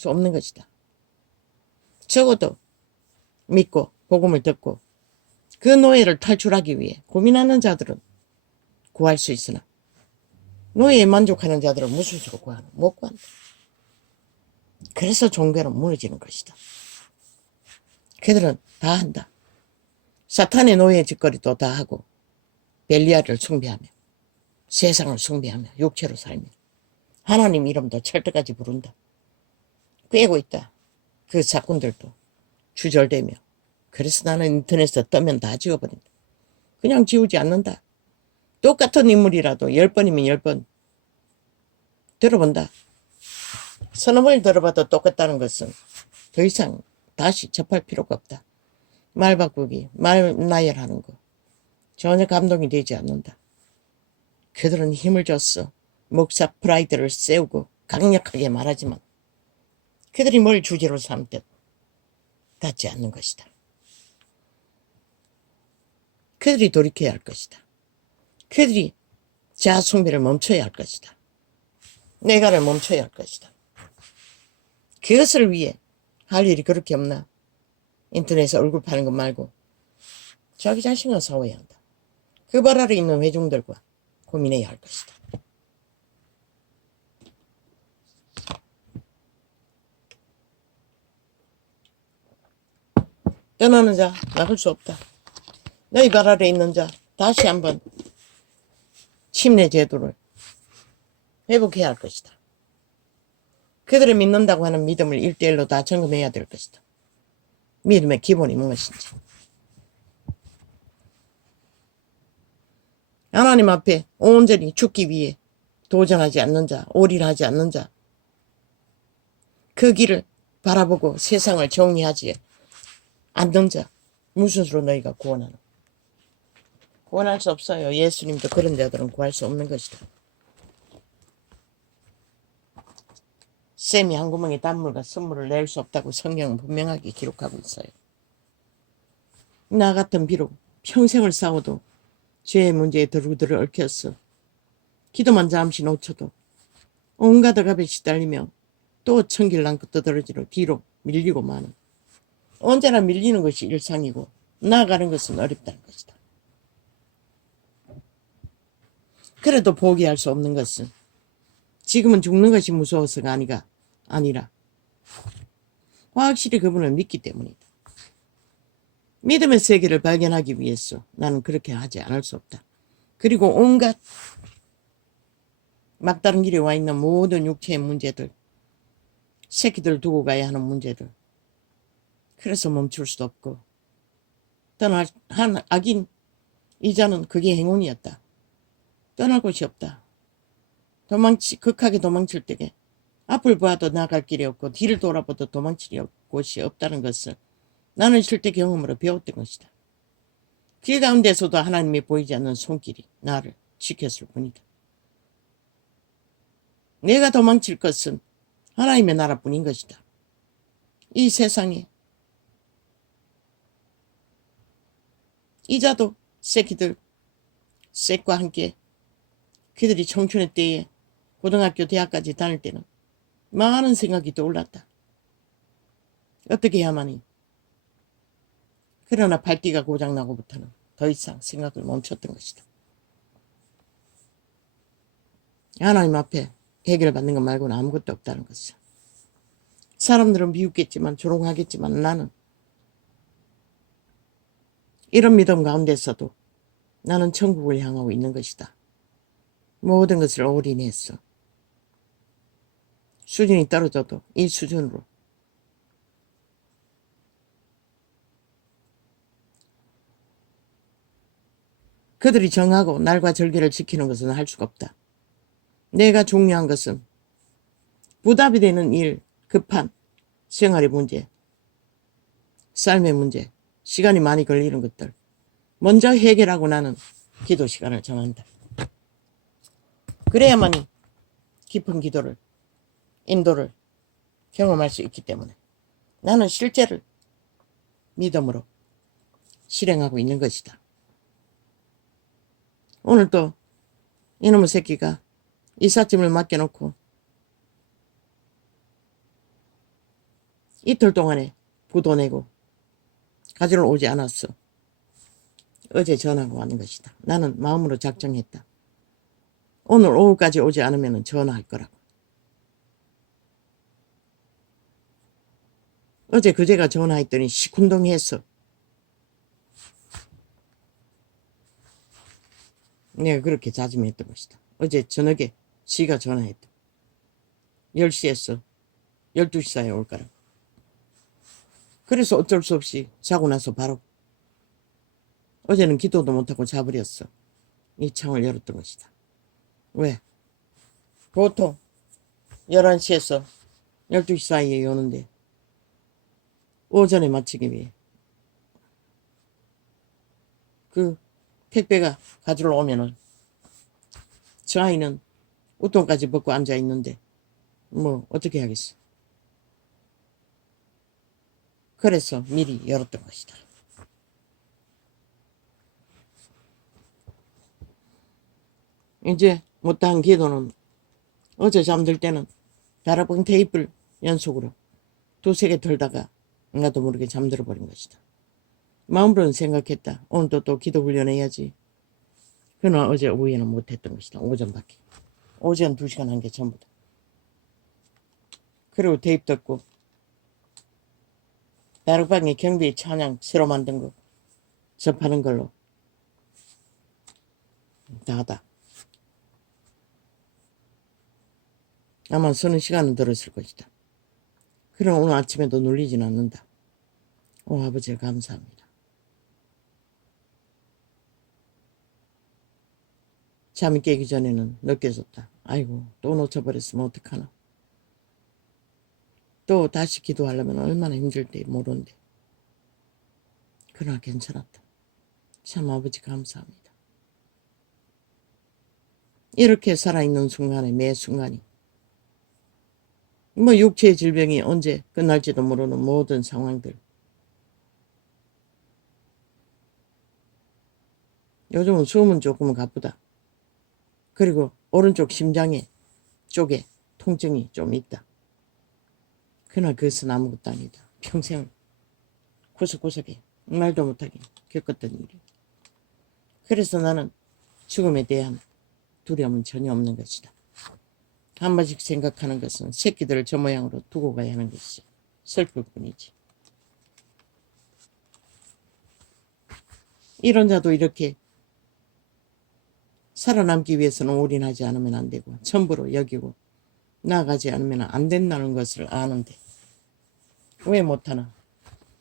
수 없는 것이다. 적어도 믿고 복음을 듣고 그 노예를 탈출하기 위해 고민하는 자들은 구할 수 있으나 노예에 만족하는 자들은 무슨 수로 구하나? 못 구한다. 그래서 종교는 무너지는 것이다. 그들은 다 한다. 사탄의 노예 짓거리도 다 하고 벨리알을 숭배하며 세상을 숭배하며 육체로 살며 하나님 이름도 철저까지 부른다. 꿰고 있다. 그 사건들도 주절되며. 그래서 나는 인터넷에 뜨면 다 지워버린다. 그냥 지우지 않는다. 똑같은 인물이라도 10번이면 10번 들어본다. 서너 번 들어봐도 똑같다는 것은 더 이상 다시 접할 필요가 없다. 말 바꾸기, 말 나열하는 거 전혀 감동이 되지 않는다. 그들은 힘을 줬어. 목사 프라이드를 세우고 강력하게 말하지만 그들이 뭘 주제로 삼듯 닿지 않는 것이다. 그들이 돌이켜야 할 것이다. 그들이 자아숭배를 멈춰야 할 것이다. 내가를 멈춰야 할 것이다. 그것을 위해 할 일이 그렇게 없나? 인터넷에 얼굴 파는 것 말고 자기 자신과 싸워야 한다. 그 발 아래 있는 회중들과 고민해야 할 것이다. 떠나는 자 나갈 수 없다. 너희 발 아래 있는 자 다시 한번 침례 제도를 회복해야 할 것이다. 그들을 믿는다고 하는 믿음을 1:1로 다 점검해야 될 것이다. 믿음의 기본이 무엇인지. 하나님 앞에 온전히 죽기 위해 도전하지 않는 자, 올인하지 않는 자, 그 길을 바라보고 세상을 정리하지 않는 자, 무슨 수로 너희가 구원하나? 구원할 수 없어요. 예수님도 그런 자들은 구할 수 없는 것이다. 쌤이 한 구멍에 단물과 선물을 낼 수 없다고 성경은 분명하게 기록하고 있어요. 나 같은 비록 평생을 싸워도 죄의 문제에 드루드루 얽혔어. 기도만 잠시 놓쳐도 온갖 억압에 시달리며 또 천길난그 떠들어지로 뒤로 밀리고 마는, 언제나 밀리는 것이 일상이고 나아가는 것은 어렵다는 것이다. 그래도 포기할 수 없는 것은 지금은 죽는 것이 무서워서가 아니라 확실히 그분을 믿기 때문이다. 믿음의 세계를 발견하기 위해서 나는 그렇게 하지 않을 수 없다. 그리고 온갖 막다른 길에 와 있는 모든 육체의 문제들, 새끼들 두고 가야 하는 문제들, 그래서 멈출 수도 없고 떠날 한 악인 이자는 그게 행운이었다. 떠날 곳이 없다. 극하게 도망칠 때에 앞을 보아도 나갈 길이 없고 뒤를 돌아봐도 도망칠 곳이 없다는 것을 나는 실제 경험으로 배웠던 것이다. 길 가운데서도 하나님이 보이지 않는 손길이 나를 지켰을 뿐이다. 내가 도망칠 것은 하나님의 나라뿐인 것이다. 이 세상에 이자도 새끼들, 셋과 함께 그들이 청춘의 때에 고등학교, 대학까지 다닐 때는 많은 생각이 떠올랐다. 어떻게 해야만이? 그러나 발뒤가 고장나고부터는 더 이상 생각을 멈췄던 것이다. 하나님 앞에 해결받는 것 말고는 아무것도 없다는 것이다. 사람들은 비웃겠지만 조롱하겠지만 나는 이런 믿음 가운데서도 나는 천국을 향하고 있는 것이다. 모든 것을 올인했어. 수준이 떨어져도 이 수준으로 그들이 정하고 날과 절기를 지키는 것은 할 수가 없다. 내가 중요한 것은 부담이 되는 일, 급한 생활의 문제, 삶의 문제, 시간이 많이 걸리는 것들 먼저 해결하고 나는 기도 시간을 정한다. 그래야만이 깊은 기도를, 인도를 경험할 수 있기 때문에 나는 실제를 믿음으로 실행하고 있는 것이다. 오늘 또 이놈의 새끼가 이삿짐을 맡겨놓고 이틀 동안에 부도 내고 가지러 오지 않았어. 어제 전화가 왔는 것이다. 나는 마음으로 작정했다. 오늘 오후까지 오지 않으면 전화할 거라고. 어제 그제가 전화했더니 시큰둥했어. 내가 그렇게 자짐했던 것이다. 어제 저녁에 지가 전화했다. 10시에서 12시 사이에 올 거라고. 그래서 어쩔 수 없이 자고 나서 바로 어제는 기도도 못하고 자버렸어. 이 창을 열었던 것이다. 왜? 보통 11시에서 12시 사이에 오는데 오전에 마치기 위해 그 택배가 가지러 오면은 저 아이는 우통까지 벗고 앉아있는데 뭐 어떻게 하겠어. 그래서 미리 열었던 것이다. 이제 못한 기도는 어제 잠들 때는 다락방 테이프를 연속으로 2-3개 털다가 나도 모르게 잠들어 버린 것이다. 마음으로는 생각했다. 오늘도 또 기도 훈련해야지. 그러나 어제 오후에는 못했던 것이다. 오전밖에. 오전 2시간 한 게 전부다. 그리고 테이프 덮고 다락방에 경비 찬양 새로 만든 거 접하는 걸로 다하다. 아마 서는 시간은 들었을 것이다. 그럼 오늘 아침에도 눌리진 않는다. 오 아버지 감사합니다. 잠이 깨기 전에는 늦게 졌다. 아이고 또 놓쳐버렸으면 어떡하나. 또 다시 기도하려면 얼마나 힘들지 모르는데. 그러나 괜찮았다. 참 아버지 감사합니다. 이렇게 살아있는 순간에 매 순간이 뭐 육체의 질병이 언제 끝날지도 모르는 모든 상황들. 요즘은 숨은 조금은 가쁘다. 그리고 오른쪽 심장에 쪽에 통증이 좀 있다. 그러나 그것은 아무것도 아니다. 평생 구석구석에 말도 못하게 겪었던 일이야. 그래서 나는 죽음에 대한 두려움은 전혀 없는 것이다. 한 번씩 생각하는 것은 새끼들을 저 모양으로 두고 가야 하는 것이 슬플 뿐이지. 이런 자도 이렇게 살아남기 위해서는 올인하지 않으면 안 되고 전부로 여기고 나아가지 않으면 안 된다는 것을 아는데 왜 못하나?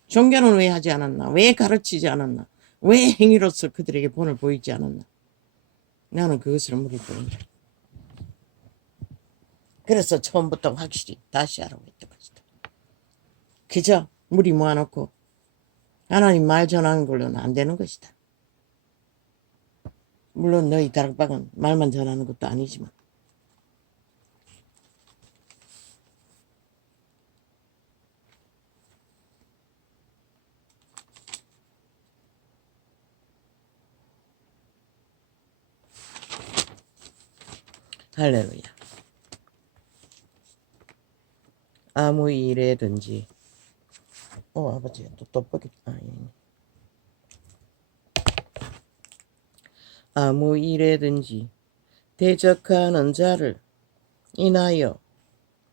종교는 왜 하지 않았나? 왜 가르치지 않았나? 왜 행위로서 그들에게 본을 보이지 않았나? 나는 그것을 물을 뿐이다. 그래서 처음부터 확실히 다시 하라고 했던 것이다. 그저 무리 모아놓고 하나님 말 전하는 걸로는 안 되는 것이다. 물론 너희 다락방은 말만 전하는 것도 아니지만 할렐루야. 아무 일에든지 아버지 또 떡볶이 아무 일에든지 대적하는 자를 인하여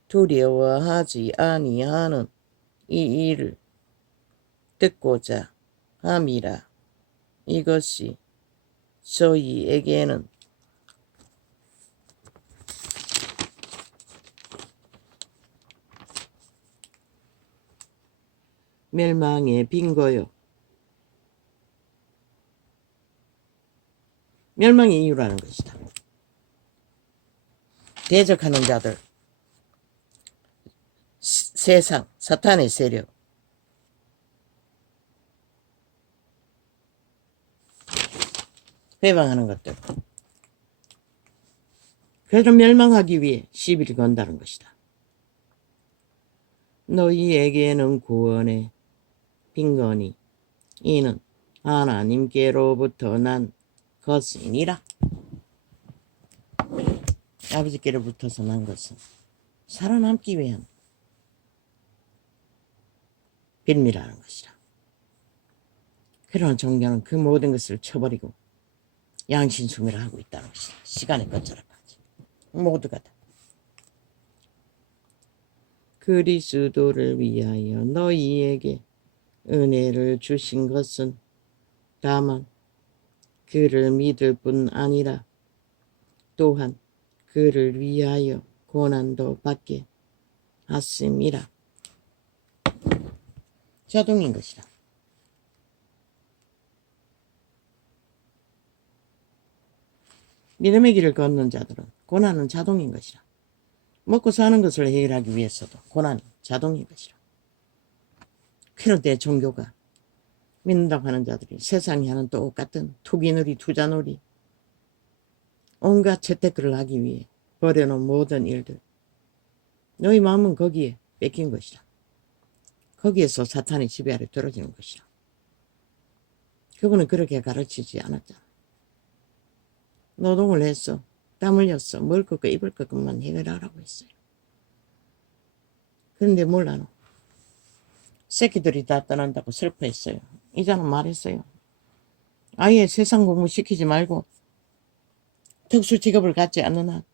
두려워하지 아니하는 이 일을 듣고자 함이라. 이것이 저희에게는 멸망의 빈거요 멸망의 이유라는 것이다. 대적하는 자들, 세상, 사탄의 세력, 회방하는 것들. 그래도 멸망하기 위해 시비를 건다는 것이다. 너희에게는 구원의 빈거니 이는 하나님께로부터 난 것이니라. 아버지께로부터서 난 것은 살아남기 위한 빌미라는 것이라. 그런 종교는 그 모든 것을 쳐버리고 양신숭배를 하고 있다는 것이다. 시간의 끝자락까지 모두가 다. 그리스도를 위하여 너희에게 은혜를 주신 것은 다만 그를 믿을 뿐 아니라 또한 그를 위하여 고난도 받게 하심이라. 자동인 것이라. 믿음의 길을 걷는 자들은 고난은 자동인 것이라. 먹고 사는 것을 해결하기 위해서도 고난은 자동인 것이라. 그런데 종교가 믿는다고 하는 자들이 세상이 하는 똑같은 투기놀이, 투자놀이, 온갖 재테크를 하기 위해 버려놓은 모든 일들, 너희 마음은 거기에 뺏긴 것이라. 거기에서 사탄의 지배 아래 들어지는 것이라. 그분은 그렇게 가르치지 않았잖아. 노동을 했어. 땀 흘렸어. 먹을 것과 입을 것만 해결하라고 했어요. 그런데 몰라노. 새끼들이 다 떠난다고 슬퍼했어요. 이자는 말했어요. 아예 세상 공부 시키지 말고 특수 직업을 갖지 않는 한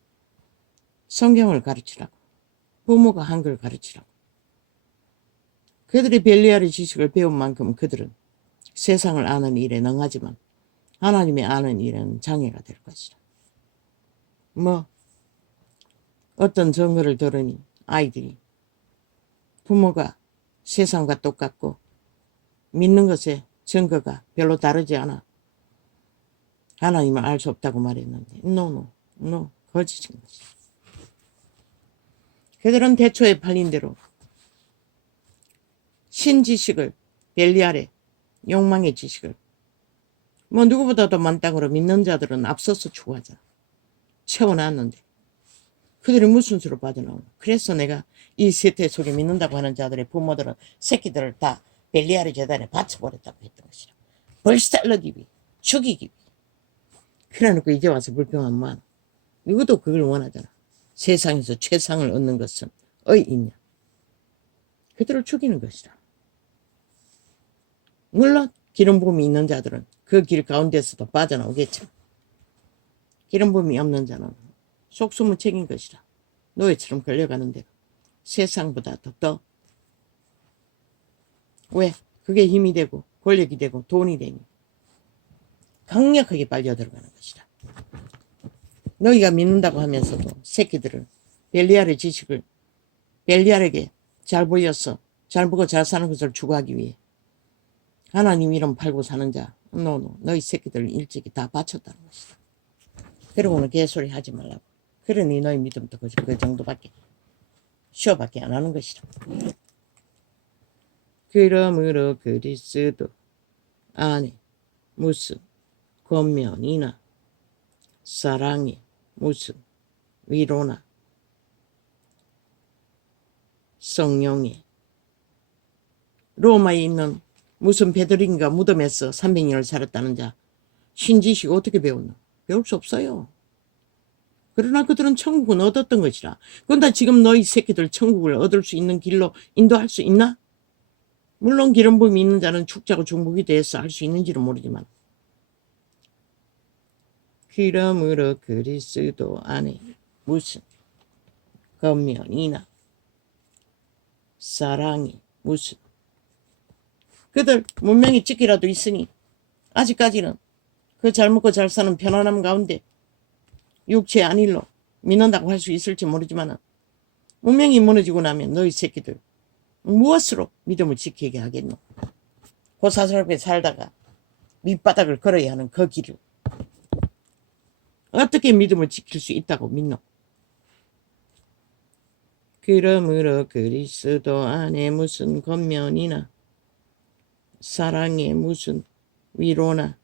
성경을 가르치라고. 부모가 한글 가르치라고. 그들이 벨리알의 지식을 배운 만큼 그들은 세상을 아는 일에 능하지만 하나님의 아는 일은 장애가 될 것이라. 어떤 증거를 들으니 아이들이 부모가 세상과 똑같고 믿는 것에 증거가 별로 다르지 않아 하나님을 알 수 없다고 말했는데 no, 거짓인 것이다. 그들은 대초에 팔린 대로 신지식을 벨리알의 욕망의 지식을 누구보다도 만땅으로 믿는 자들은 앞서서 추구하잖아. 채워놨는데 그들이 무슨 수로 빠져나오나. 그래서 내가 이 세태 속에 믿는다고 하는 자들의 부모들은 새끼들을 다 벨리알의 재단에 바쳐버렸다고 했던 것이라. 벌살르기 위해, 죽이기 위해. 그래놓고 이제 와서 불평하면 뭐하노. 누구도 그걸 원하잖아. 세상에서 최상을 얻는 것은 어이 있냐. 그들을 죽이는 것이라. 물론 기름 부음이 있는 자들은 그 길 가운데서도 빠져나오겠죠. 기름 부음이 없는 자는 속수무책인 것이라. 노예처럼 끌려가는 대로 세상보다 더 왜? 그게 힘이 되고 권력이 되고 돈이 되니 강력하게 빨려 들어가는 것이라. 너희가 믿는다고 하면서도 새끼들을 벨리알의 지식을 벨리알에게 잘 보여서 잘 보고 잘 사는 것을 추구하기 위해 하나님 이름 팔고 사는 자 너희 새끼들 일찍이 다 바쳤다는 것이다. 그러고는 개소리 하지 말라고. 그러니 너희 믿음도 그 정도밖에 쇼밖에 안 하는 것이다. 그러므로 그리스도 안에 무슨 권면이나 사랑이 무슨 위로나 성령이 로마에 있는 무슨 베드린가 무덤에서 300년을 살았다는 자 신지식 어떻게 배웠나? 배울 수 없어요. 그러나 그들은 천국은 얻었던 것이라. 그런데 지금 너희 새끼들 천국을 얻을 수 있는 길로 인도할 수 있나? 물론 기름 부음이 있는 자는 축자고 중복이 돼서 할 수 있는지는 모르지만 그러므로 그리스도 안에 무슨 권면이나 사랑이 무슨 그들 문명이 찍기라도 있으니 아직까지는 그 잘 먹고 잘 사는 편안함 가운데 육체 안일로 믿는다고 할 수 있을지 모르지만 문명이 무너지고 나면 너희 새끼들 무엇으로 믿음을 지키게 하겠노? 고사스럽게 살다가 밑바닥을 걸어야 하는 그 길을 어떻게 믿음을 지킬 수 있다고 믿노? 그러므로 그리스도 안에 무슨 권면이나 사랑에 무슨 위로나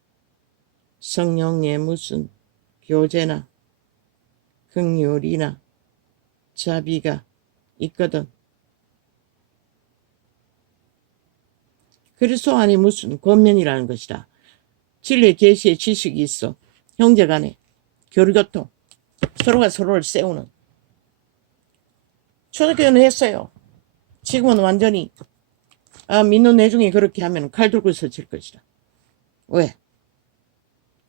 성령의 무슨 교제나 긍휼이나 자비가 있거든. 그리스도 안에 무슨 권면이라는 것이라. 진리의 계시의 지식이 있어. 형제간에 교류교통 서로가 서로를 세우는. 초대교회는 했어요. 지금은 완전히 믿는 내중에 그렇게 하면 칼 들고 서칠 것이다. 왜?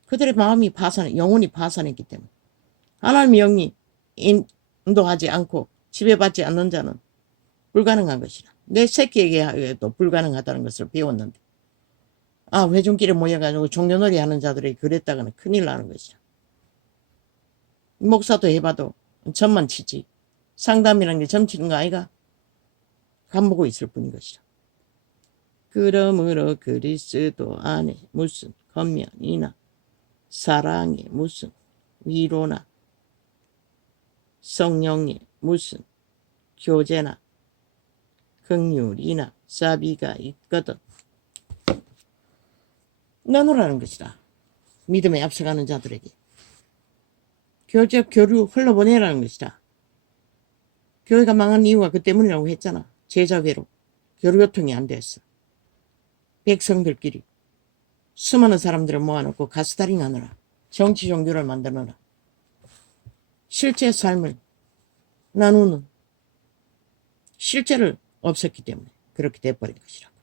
그들의 마음이 영혼이 파산했기 때문에. 하나님의 영이 인도하지 않고 지배받지 않는 자는 불가능한 것이다. 내 새끼에게도 불가능하다는 것을 배웠는데 회중길에 모여가지고 종교놀이 하는 자들이 그랬다가는 큰일 나는 것이다. 목사도 해봐도 점만 치지 상담이라는 게 점 치는 거 아이가? 간보고 있을 뿐인 것이다. 그러므로 그리스도 안에 무슨 권면이나 사랑에 무슨 위로나 성령의 무슨 교제나 긍휼이나 자비가 있거든 나누라는 것이다. 믿음에 앞서가는 자들에게 교류 흘러보내라는 것이다. 교회가 망한 이유가 그 때문이라고 했잖아. 제자회로 교류교통이 안 됐어. 백성들끼리 수많은 사람들을 모아놓고 가스다링 하느라 정치 종교를 만드느라 실제 삶을 나누는 실제를 없었기 때문에 그렇게 돼버린 것이라고.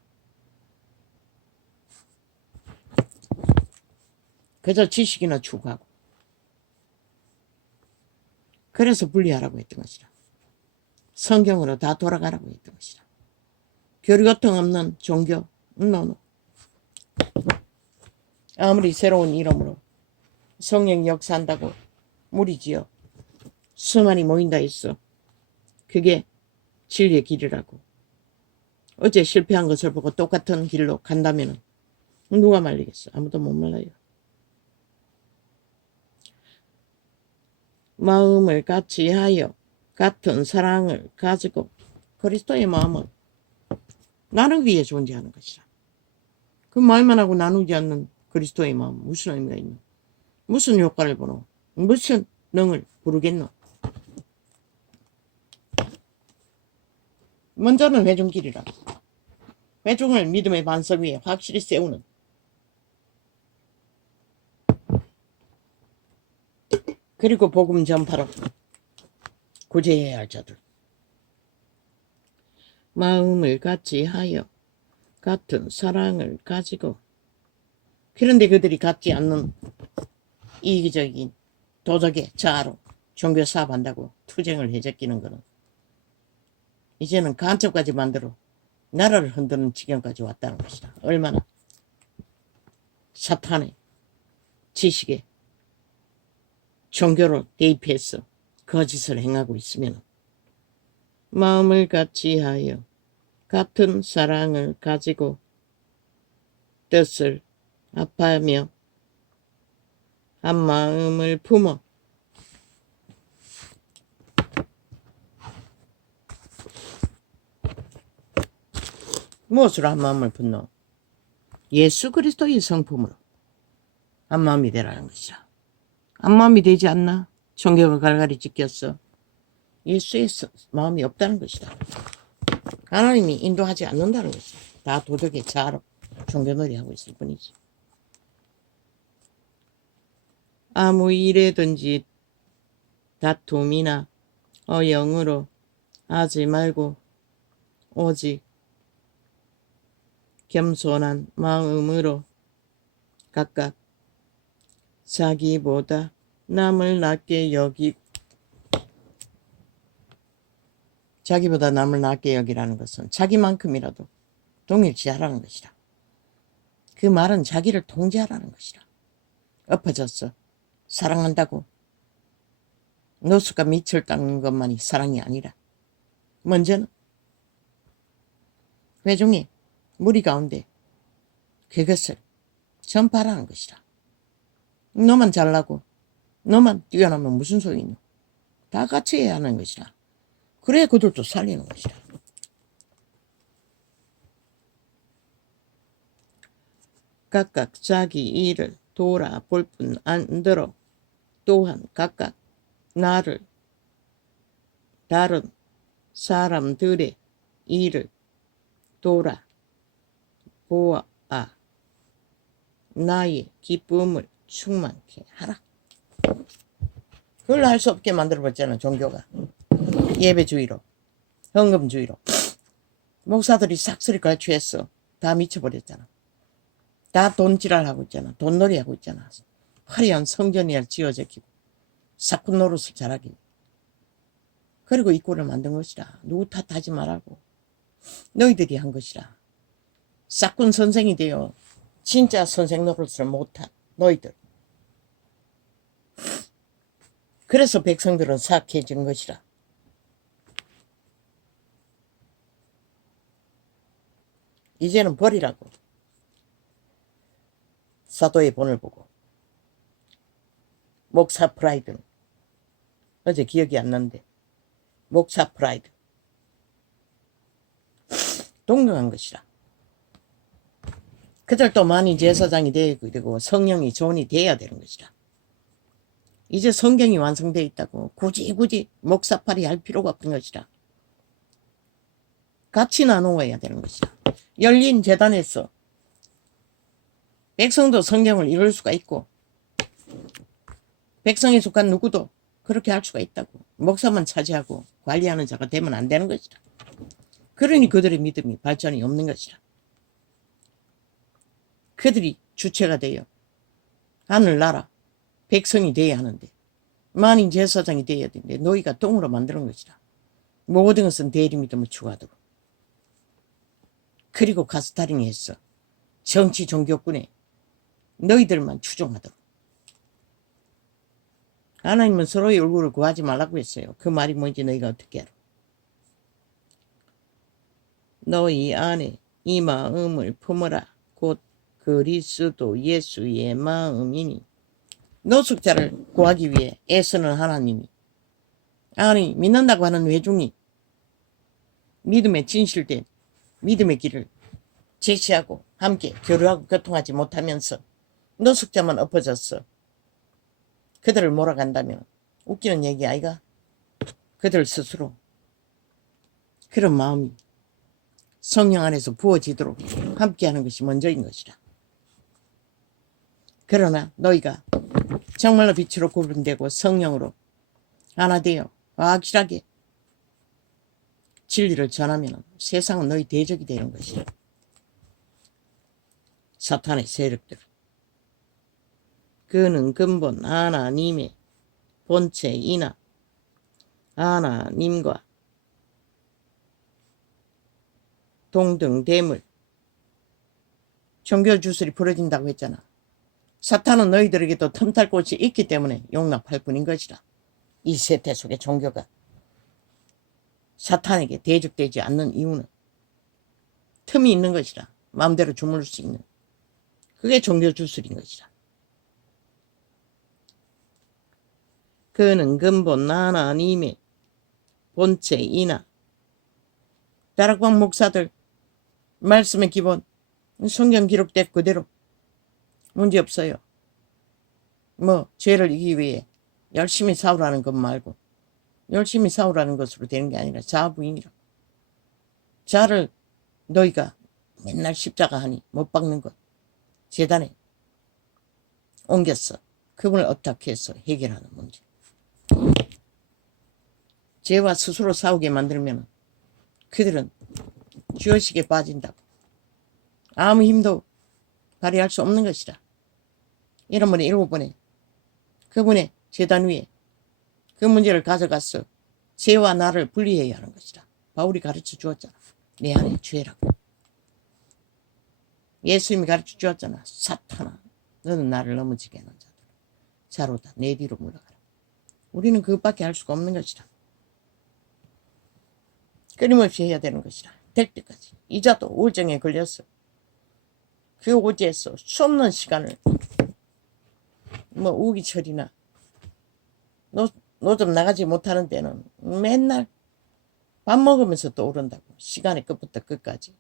그저 지식이나 추구하고 그래서 분리하라고 했던 것이라. 성경으로 다 돌아가라고 했던 것이라. 교류교통 없는 종교 노노. 아무리 새로운 이름으로 성령 역사한다고 무리지어 수많이 모인다 했어. 그게 진리의 길이라고. 어제 실패한 것을 보고 똑같은 길로 간다면 누가 말리겠어? 아무도 못 말려요. 마음을 같이 하여 같은 사랑을 가지고 그리스도의 마음은 나를 위해 존재하는 것이라. 그 말만 하고 나누지 않는 그리스도의 마음 무슨 의미가 있노? 무슨 효과를 보노? 무슨 능을 부르겠노? 먼저는 회중길이라. 회중을 믿음의 반석 위에 확실히 세우는 그리고 복음 전파로 구제해야 할 자들. 마음을 같이 하여 같은 사랑을 가지고 그런데 그들이 갖지 않는 이기적인 도덕의 자아로 종교 사업한다고 투쟁을 해제끼는 거는 이제는 간첩까지 만들어 나라를 흔드는 지경까지 왔다는 것이다. 얼마나 사탄의 지식에 종교로 대입해서 거짓을 행하고 있으면 마음을 같이 하여 같은 사랑을 가지고 뜻을 합하며 한 마음을 품어 무엇으로 한 마음을 품노? 예수 그리스도의 성품으로 한 마음이 되라는 것이라. 한 마음이 되지 않나? 종교가 갈갈이 찢겼어. 예수의 마음이 없다는 것이다. 하나님이 인도하지 않는다는 것이다. 다 도덕의 자아로 종교놀이 하고 있을 뿐이지. 아무 일에든지 다툼이나 어영으로 하지 말고 오직 겸손한 마음으로 각각 자기보다 남을 낮게 여기고 자기보다 남을 낮게 여기라는 것은 자기만큼이라도 동일시하라는 것이다. 그 말은 자기를 통제하라는 것이다. 엎어졌어. 사랑한다고 노수가 밑을 닦는 것만이 사랑이 아니라 먼저는 회중의 무리 가운데 그것을 전파하라는 것이다. 너만 잘나고 너만 뛰어나면 무슨 소용이 있노? 다 같이 해야 하는 것이다. 그래야 그들도 살리는 것이다. 각각 자기 일을 돌아볼 뿐 안들어 또한 각각 나를 다른 사람들의 일을 돌아보아 나의 기쁨을 충만케 하라. 그걸 할 수 없게 만들어봤잖아. 종교가 예배주의로 헌금주의로 목사들이 싹쓸이 갈취했어. 다 미쳐버렸잖아. 다 돈지랄하고 있잖아. 돈놀이 하고 있잖아. 화려한 성전이야 지어졌기고 사건 노릇을 잘하기. 그리고 이 꼴을 만든 것이라. 누구 탓하지 말라고. 너희들이 한 것이라. 싹군 선생이 되어 진짜 선생 노릇을 못한 너희들. 그래서 백성들은 사악해진 것이라. 이제는 버리라고. 사도의 본을 보고. 목사 프라이드는 어제 기억이 안 나는데 목사 프라이드 동경한 것이라. 그들도 많이 제사장이 되고 성령이 존이 돼야 되는 것이라. 이제 성경이 완성되어 있다고 굳이 목사팔이 할 필요가 없는 것이라. 같이 나누어야 되는 것이라. 열린 재단에서 백성도 성경을 이룰 수가 있고 백성에 속한 누구도 그렇게 할 수가 있다고. 목사만 차지하고 관리하는 자가 되면 안 되는 것이라. 그러니 그들의 믿음이 발전이 없는 것이라. 그들이 주체가 되어 하늘나라 백성이 되어야 하는데 만인 제사장이 되어야 되는데 너희가 똥으로 만드는 것이라. 모든 것은 대리 믿음을 추구하도록. 그리고 가스타링이 했어. 정치 종교꾼에 너희들만 추종하도록. 하나님은 서로의 얼굴을 구하지 말라고 했어요. 그 말이 뭔지 너희가 어떻게 알아? 너희 안에 이 마음을 품으라. 곧 그리스도 예수의 마음이니. 노숙자를 구하기 위해 애쓰는 하나님이 아니 믿는다고 하는 회중이 믿음의 진실된 믿음의 길을 제시하고 함께 교류하고 교통하지 못하면서 노숙자만 엎어졌어. 그들을 몰아간다면 웃기는 얘기 아이가? 그들 스스로 그런 마음이 성령 안에서 부어지도록 함께하는 것이 먼저인 것이라. 그러나 너희가 정말로 빛으로 구분되고 성령으로 하나 되어 확실하게 진리를 전하면 세상은 너희 대적이 되는 것이라. 사탄의 세력들. 그는 근본 하나님의 본체이나 하나님과 동등됨을 종교주술이 부러진다고 했잖아. 사탄은 너희들에게도 틈탈 곳이 있기 때문에 용납할 뿐인 것이라. 이 세태 속의 종교가 사탄에게 대적되지 않는 이유는 틈이 있는 것이라. 마음대로 주무를 수 있는. 그게 종교주술인 것이라. 그는 근본 하나님의 본체이나. 다락방 목사들 말씀의 기본 성경 기록된 그대로 문제없어요. 뭐 죄를 이기기 위해 열심히 싸우라는 것 말고 열심히 싸우라는 것으로 되는 게 아니라 자아부인이라. 자를 너희가 맨날 십자가 하니 못 박는 것 재단에 옮겼어. 그분을 어떻게 해서 해결하는 문제. 죄와 스스로 싸우게 만들면 그들은 죄의식에 빠진다고. 아무 힘도 발휘할 수 없는 것이라. 이런 분이 7번에 그분의 재단 위에 그 문제를 가져가서 죄와 나를 분리해야 하는 것이라. 바울이 가르쳐 주었잖아. 내 안에 죄라고. 예수님이 가르쳐 주었잖아. 사탄아, 너는 나를 넘어지게 하는 자들. 자로다 내 뒤로 물러가라. 우리는 그것밖에 할 수가 없는 것이라. 끊임없이 해야 되는 것이라. 될 때까지. 이자도 우울증에 걸렸어. 그 오지에서 수없는 시간을 뭐 우기철이나 노점 나가지 못하는 때는 맨날 밥 먹으면서 떠오른다고. 시간의 끝부터 끝까지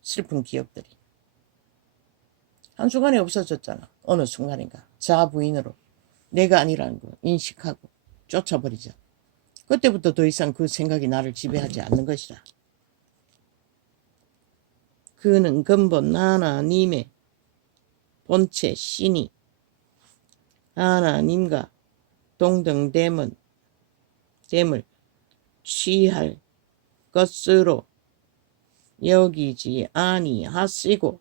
슬픈 기억들이 한순간에 없어졌잖아. 어느 순간인가 자아부인으로 내가 아니라는 거 인식하고 쫓아버리자. 그때부터 더 이상 그 생각이 나를 지배하지 않는 것이라. 그는 근본 하나님의 본체 신이 하나님과 동등됨을 취할 것으로 여기지 아니하시고.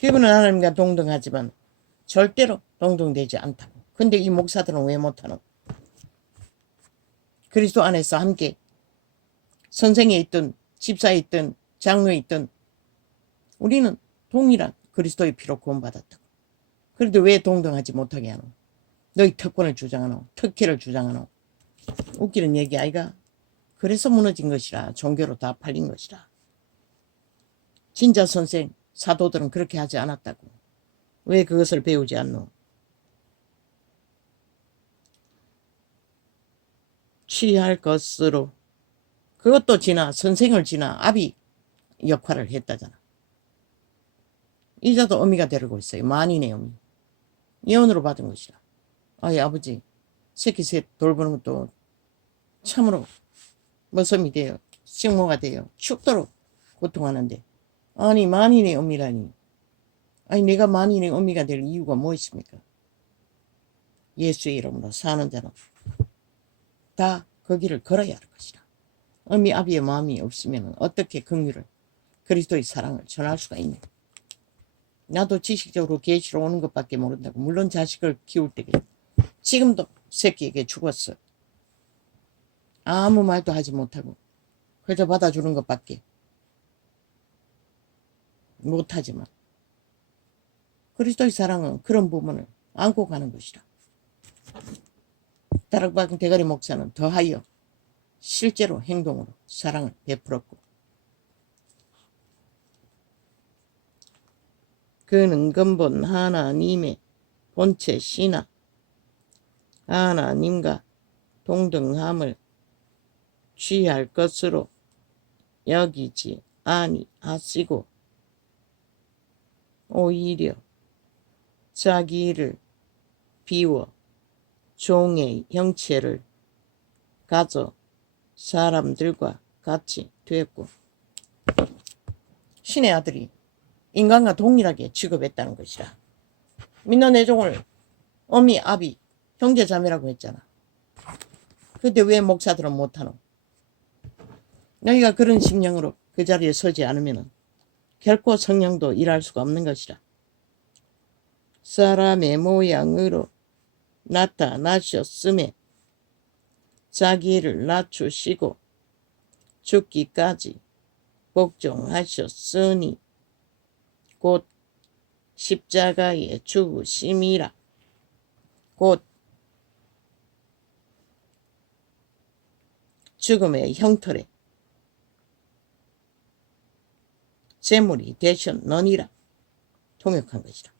그분은 하나님과 동등하지만 절대로 동등되지 않다고. 근데 이 목사들은 왜 못하노? 그리스도 안에서 함께 선생에 있든 집사에 있든 장로에 있든 우리는 동일한 그리스도의 피로 구원받았다고. 그런데 왜 동등하지 못하게 하노? 너희 특권을 주장하노? 특혜를 주장하노? 웃기는 얘기 아이가? 그래서 무너진 것이라. 종교로 다 팔린 것이라. 진짜 선생 사도들은 그렇게 하지 않았다고. 왜 그것을 배우지 않노? 취할 것으로. 그것도 지나 선생을 지나 아비 역할을 했다잖아. 이자도 어미가 데리고 있어요. 만인의 어미. 예언으로 받은 것이라. 아이 아버지 새끼 셋 돌보는 것도 참으로 머슴이 돼요. 식모가 돼요. 죽도록 고통하는데. 아니 만인의 어미라니. 아니 내가 만인의 어미가 될 이유가 뭐 있습니까? 예수의 이름으로 사는 자는 다 그 길을 걸어야 할 것이라. 어미 아비의 마음이 없으면 어떻게 긍휼을 그리스도의 사랑을 전할 수가 있냐. 나도 지식적으로 계시로 오는 것밖에 모른다고. 물론 자식을 키울 때에 지금도 새끼에게 죽었어. 아무 말도 하지 못하고 그저 받아주는 것밖에 못하지만 그리스도의 사랑은 그런 부분을 안고 가는 것이라. 다락방 대가리 목사는 더하여 실제로 행동으로 사랑을 베풀었고 그는 근본 하나님의 본체 신하 하나님과 동등함을 취할 것으로 여기지 아니하시고 오히려 자기를 비워 종의 형체를 가져 사람들과 같이 되었고 신의 아들이 인간과 동일하게 취급했다는 것이라. 믿는 내 종을 어미 아비 형제 자매라고 했잖아. 근데 왜 목사들은 못하노? 너희가 그런 심령으로 그 자리에 서지 않으면 결코 성령도 일할 수가 없는 것이라. 사람의 모양으로 나타나셨음에 자기를 낮추시고 죽기까지 복종하셨으니 곧 십자가에 죽으심이라. 곧 죽음의 형틀에 제물이 되셨느니라. 통역한 것이라.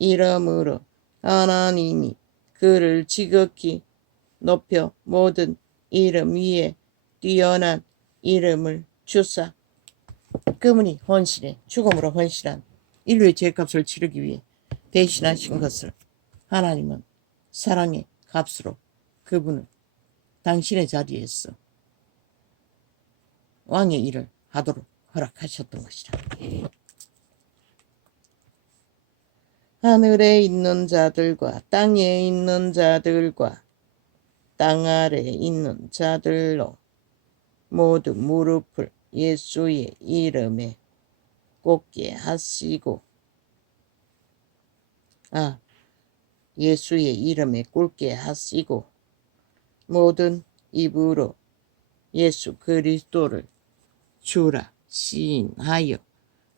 이러므로 하나님이 그를 지극히 높여 모든 이름 위에 뛰어난 이름을 주사. 그분이 헌신해 죽음으로 헌신한 인류의 죄값을 치르기 위해 대신하신 것을 하나님은 사랑의 값으로 그분을 당신의 자리에서 왕의 일을 하도록 허락하셨던 것이라. 하늘에 있는 자들과 땅에 있는 자들과 땅 아래 있는 자들로 모두 무릎을 예수의 이름에 꿇게 하시고 예수의 이름에 꿇게 하시고 모든 입으로 예수 그리스도를 주라 시인하여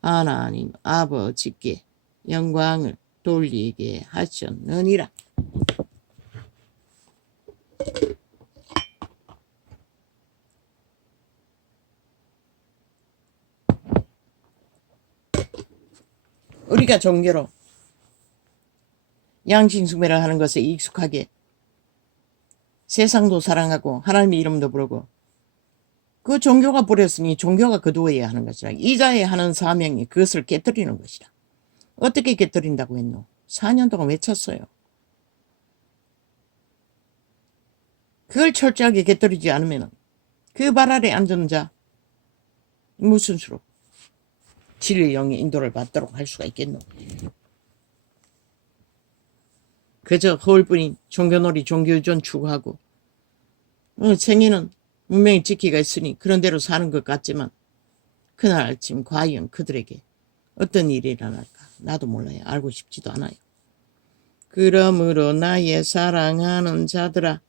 하나님 아버지께 영광을 돌리게 하셨느니라. 우리가 종교로 양심숭배를 하는 것에 익숙하게 세상도 사랑하고 하나님의 이름도 부르고 그 종교가 버렸으니 종교가 거두어야 하는 것이라. 이자에 하는 사명이 그것을 깨뜨리는 것이라. 어떻게 깨뜨린다고 했노? 4년 동안 외쳤어요. 그걸 철저하게 깨뜨리지 않으면 그 발 아래 앉은 자 무슨 수로 진리의 영의 인도를 받도록 할 수가 있겠노? 그저 허울뿐인 종교놀이 종교유전 추구하고 생애는 문명이 지키가 있으니 그런 대로 사는 것 같지만 그날 아침 과연 그들에게 어떤 일이 일어날까 나도 몰라요. 알고 싶지도 않아요. 그러므로 나의 사랑하는 자들아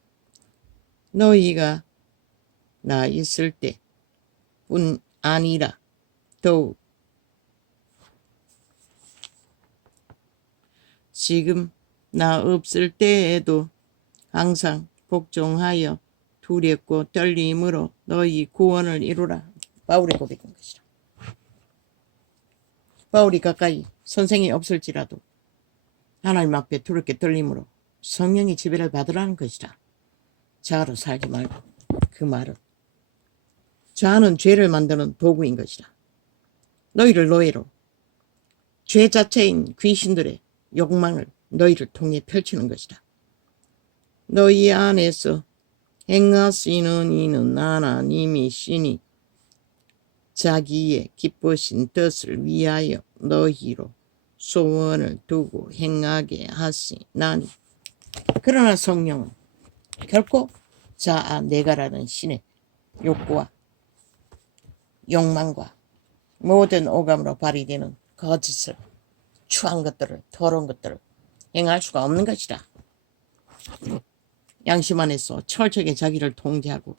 너희가 나 있을 때뿐 아니라 더욱 지금 나 없을 때에도 항상 복종하여 두렵고 떨림으로 너희 구원을 이루라. 바울의 고백인 것이라. 바울이 가까이 선생이 없을지라도 하나님 앞에 두렵게 떨림으로 성령의 지배를 받으라는 것이라. 자아로 살지 말고 그 말은 자아는 죄를 만드는 도구인 것이라. 너희를 노예로 죄 자체인 귀신들의 욕망을 너희를 통해 펼치는 것이라. 너희 안에서 행하시는 이는 하나님이시니 자기의 기쁘신 뜻을 위하여 너희로 소원을 두고 행하게 하시나니. 그러나 성령은 결코 자아 내가라는 신의 욕구와 욕망과 모든 오감으로 발휘되는 거짓을 추한 것들을 더러운 것들을 행할 수가 없는 것이라. 양심 안에서 철저하게 자기를 통제하고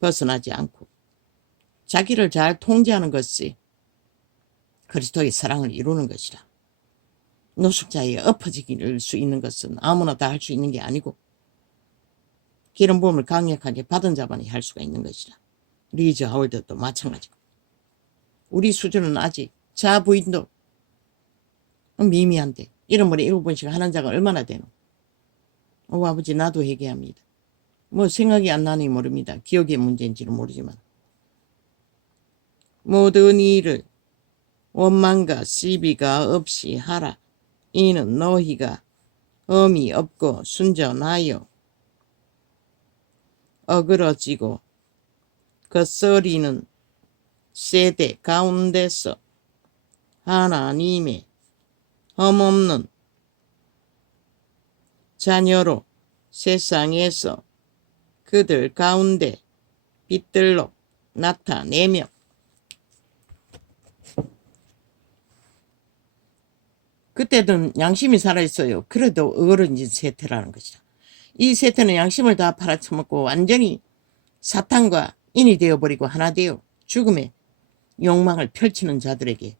벗어나지 않고 자기를 잘 통제하는 것이 그리스도의 사랑을 이루는 것이라. 노숙자에 엎어질 수 있는 것은 아무나 다 할 수 있는 게 아니고 기름 부음을 강력하게 받은 자만이 할 수가 있는 것이라. 리즈 하월드도 마찬가지고 우리 수준은 아직 자아 부인도 미미한데 이런 머리 7번씩 하는 자가 얼마나 되노? 아버지 나도 회개합니다. 뭐 생각이 안 나니 모릅니다. 기억의 문제인지는 모르지만 모든 일을 원망과 시비가 없이 하라. 이는 너희가 엄이 없고 순전하여 어그러지고 거스리는 세대 가운데서 하나님의 흠없는 자녀로 세상에서 그들 가운데 빛들로 나타내며 그때는 양심이 살아있어요. 그래도 어그러진 세태라는 것이다. 이 세태는 양심을 다 팔아쳐먹고 완전히 사탄과 인이 되어버리고 하나 되어 죽음의 욕망을 펼치는 자들에게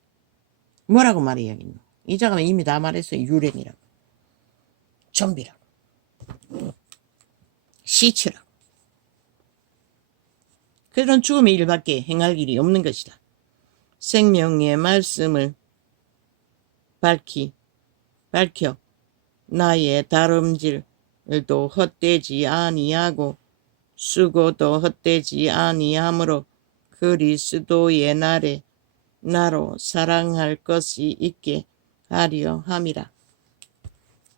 뭐라고 말해야겠노? 이 자가 이미 다 말했어요. 유령이라고, 좀비라고, 시체라고. 그런 죽음의 일밖에 행할 일이 없는 것이다. 생명의 말씀을 밝혀 나의 다름질도 헛되지 아니하고 수고도 헛되지 아니하므로 그리스도의 날에 나로 사랑할 것이 있게 하려 함이라.